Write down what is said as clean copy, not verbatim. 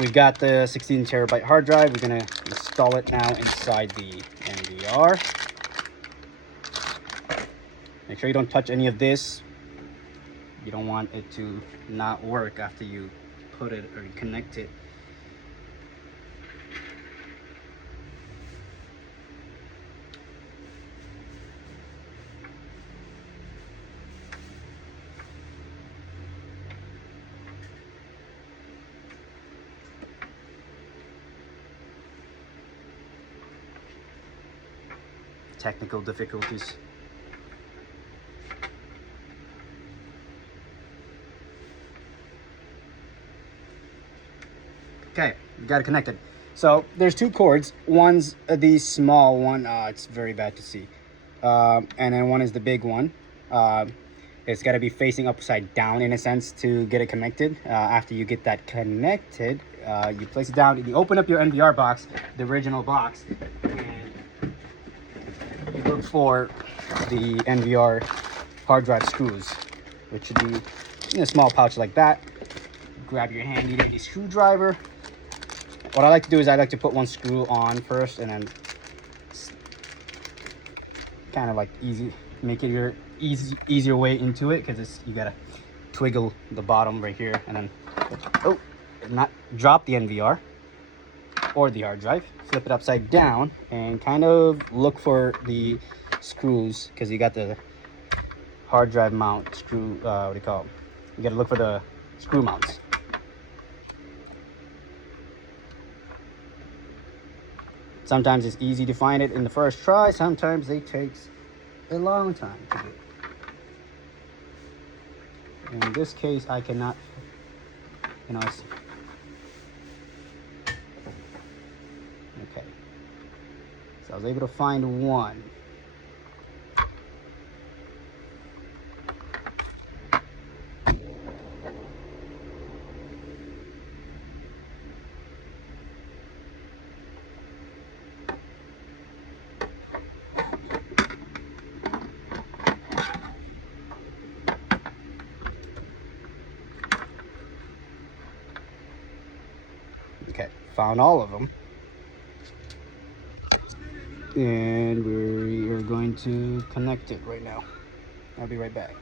we've got the 16 terabyte hard drive. We're gonna install it now inside the NVR. Make sure you don't touch any of this. You don't want it to not work after you put it or connect it. Technical difficulties. Okay, we got it connected. So there's two cords. One's the small one. It's very bad to see. And then one is the big one. It's got to be facing upside down in a sense to get it connected. After you get that connected, you place it down. You open up your NVR box, the original box, and you look for the NVR hard drive screws, which should be in a small pouch like that. Grab your handy dandy screwdriver. What I like to do is I like to put one screw on first and then kind of like make it your easier way into it, because you gotta twiggle the bottom right here and then not drop the NVR or the hard drive. Flip it upside down and kind of look for the screws, because you got the hard drive mount screw. What do you call them? You gotta look for the screw mounts. Sometimes it's easy to find it in the first try. Sometimes it takes a long time to do. In this case, I cannot, it's, okay. So I was able to find one. Okay, found all of them. And we are going to connect it right now. I'll be right back.